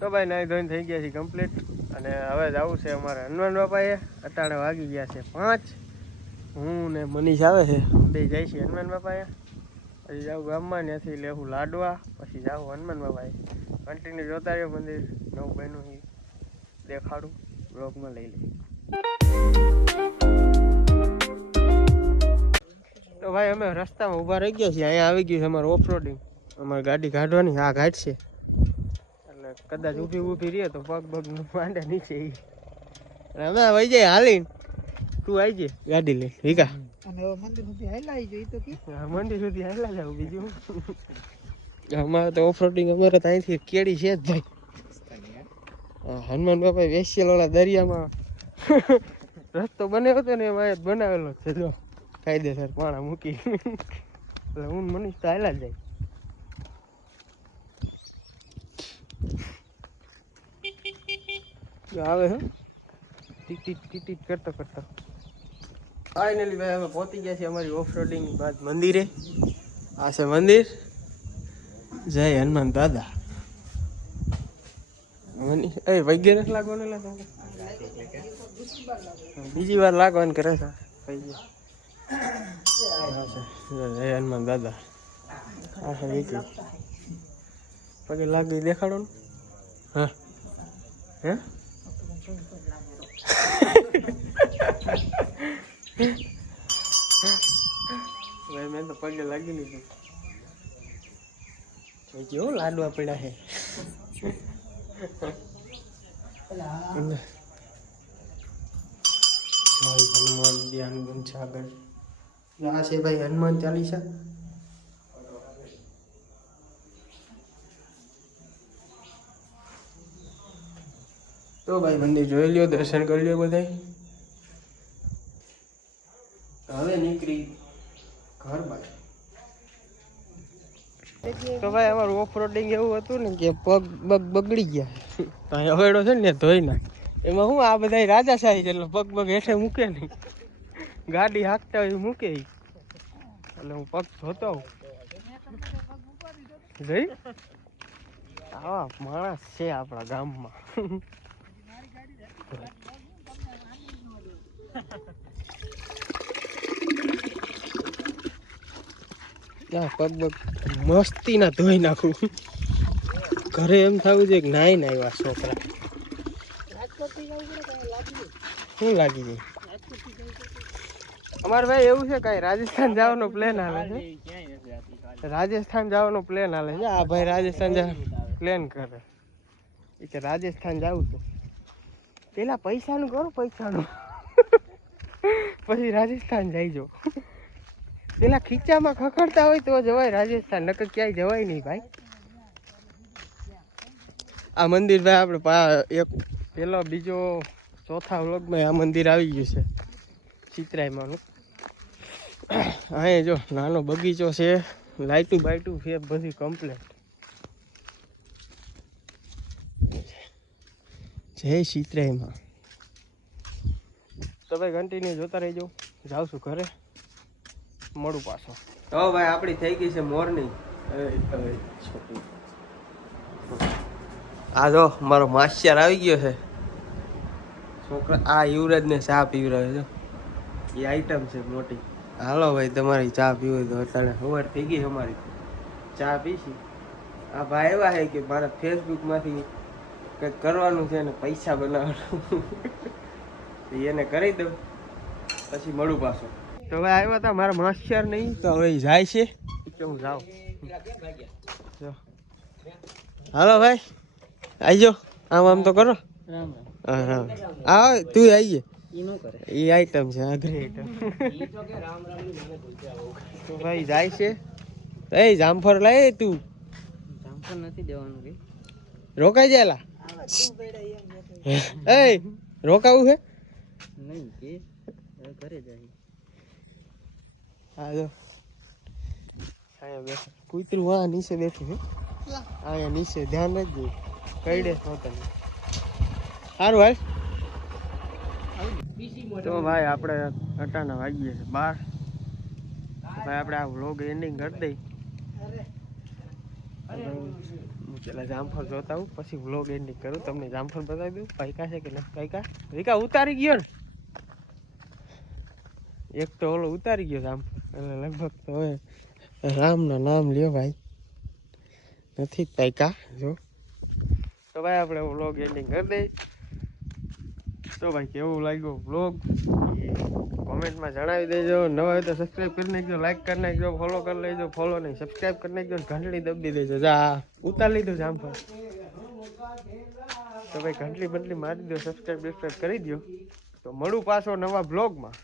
તો ભાઈ નાઈ ધોઈને થઈ ગયા છે કમ્પ્લીટ અને હવે જવું છે અમારે હનુમાન બાપાએ અટાણે વાગી ગયા છે 5 હું ને મનીષ આવે છે બે જાય છે હનુમાન બાપાએ પછી જાઉં ગામમાં ત્યાંથી લેવું લાડવા પછી જાઉં હનુમાન બાપાએ કન્ટિન્યુ જોતા રહ્યો મંદિર નવું બન્યું દેખાડું બ્લોગમાં લઈ લઈ તો ભાઈ અમે રસ્તામાં ઊભા રહી ગયા છીએ અહીંયા આવી ગયું છે અમારું ઓફરોડિંગ અમારી ગાડી કાઢવાની આ ઘાટ છે એટલે કદાચ ઊભી રહીએ તો પગ માંડે નીચે અને અમે વહી જાય હાલીને તું આવી જાય ગાડી લઈ વીકા અને મંદિર સુધી હાલા આવી જોઈ તો કે મંદિર સુધી હાલા જાવ બીજું અમારે તો ઓફરોડિંગ અમારે તો અહીંથી કેડી છે જ ભાઈ હનુમાન બાપા વેસ્યેલ ઓલા દરિયામાં રસ્તો બનાવ્યો હતો ને એમાં જ બનાવેલો છે જો કાયદેસર પાણા મૂકી એટલે હું મનીષ તો હાલા જાય આવે હે ટીટ કરતો ફાઇનલી ભાઈ અમે પહોંચી ગયા છીએ અમારી ઓફ રોડિંગ બાદ મંદિરે આ છે મંદિર જય હનુમાન દાદા વગેરે લાગવાને લાગે બીજી વાર લાગવાનું કરે છે જય હનુમાન દાદા આ છે બીજી પગે લાગી દેખાડો ને હા હે ભાઈ મેં તો પગે લાગી લીધું કેવું લાડવા પડ્યા છે હનુમાન ધ્યાન ગુણ સાગર આ છે ભાઈ હનુમાન ચાલીસા તો ભાઈ મંદિર જોઈ લ્યો દર્શન કરી લ્યો બધા હવે નીકળી ઘર બાજુ તો ભાઈ અમારું ઓફ રોડિંગ એવું હતું ને કે પગ બગડી ગયા હવેડો છે ને ધોઈ નાખ એમાં હું આ બધા રાજાશાહી છે એટલે પગ હેઠે મૂકે નહીં ગાડી હાંકતા હોય મૂકે એટલે હું પગ ધોતો હોઉં જઈ આવા માણસ છે આપણા ગામમાં પગ મસ્તી ના ધોઈ નાખું ઘરે એમ થવું છે કે નાઈ ના આવ્યા છોકરા શું લાગી જાય અમારે ભાઈ એવું છે કઈ રાજસ્થાન જવાનો પ્લેન હાલે છે રાજસ્થાન જવાનો પ્લેન હાલે છે આ ભાઈ રાજસ્થાન જવાનો પ્લેન કરે કે રાજસ્થાન જવું છે પેલા પૈસાનું કરું પૈસાનું પછી રાજસ્થાન જઈજો પેલા ખીચામાં ખખડતા હોય તો જવાય રાજસ્થાન નકર ક્યાંય જવાય નહીં ભાઈ આ મંદિર ભાઈ આપણે એક પેલો બીજો ચોથા વ્લોગમાં આ મંદિર આવી ગયું છે ચિત્રાઈમાંનું અહીંયા જો નાનો બગીચો છે લાઇટું બાઇટું છે બધી કમ્પ્લેટ જય ચિત્રાઈમાં તો ભાઈ કન્ટિન્યુ જોતા રહીજો જાઉં છું ઘરે મળું પાછો હવે ભાઈ આપણી થઈ ગઈ છે મોર્નિંગ આ જો મારો માસ્ટર આવી ગયો છે છોકરા આ યુવરાજને ચા પીવડાવે છે એ આઈટમ છે મોટી હાલો ભાઈ તમારી ચા પીવી તો અત્યારે સવાર થઈ ગઈ અમારી ચા પીશી આ ભાઈ એવા છે કે મારા ફેસબુકમાંથી કંઈક કરવાનું છે ને પૈસા બનાવવાનું એને કરી દઉં પછી મળું પાછો તો હવે આવ્યા હતા મારા માસ્ટર નહીં તો હવે જાય છે કે હું જાઉં હાલો ભાઈ આવજો આમ તો કરો હા હા આવ તું આવી એ આઈટમ છે અઘરી આઈટમ તો ભાઈ જાય છે એ જામફળ લાય તું જામફળ નથી દેવાનું કે રોકાઈ જાયલા એ રોકાવું છે નહીં કે ઘરે જાય હા જો અહીંયા બેઠું કૂતરું હા નીચે બેઠું છે અહીંયા નીચે ધ્યાન રાખજો કઈડે નહોતા સારું હાલ તો ભાઈ આપણે અટાણા વાગીએ છીએ 12 ભાઈ આપણે આ વ્લોગ એન્ડિંગ કરી દઈ પેલા જામફળ જોતા આવું પછી વ્લોગ એન્ડિંગ કરું. તમને જામફળ બતાવી દઉં પાયકા છે કે નથી પાયકા. રીકા ઉતારી ગયો ને એક તો ઓલો ઉતારી ગયો જામફળ એટલે લગભગ તો હવે રામના નામ લ્યો ભાઈ નથી જ પાયકા જો. તો ભાઈ આપણે વ્લોગ એન્ડિંગ કરી દઈએ. તો ભાઈ કેવું લાગ્યો વ્લોગ કોમેન્ટમાં જણાવી દેજો. નવા હોય તો સબસ્ક્રાઈબ કરી નાખજો, લાઈક કરી નાખજો, ફોલો કરી લેજો. ફોલો નહીં સબસ્ક્રાઈબ કરી નાખજો, ઘંટડી દબી દેજો. જા ઉતાર લીધું જામફળ. તો ભાઈ ઘંટડી બંટલી મારી દો, સબસ્ક્રાઈબ કરી દો. તો મળું પાછો નવા બ્લોગમાં.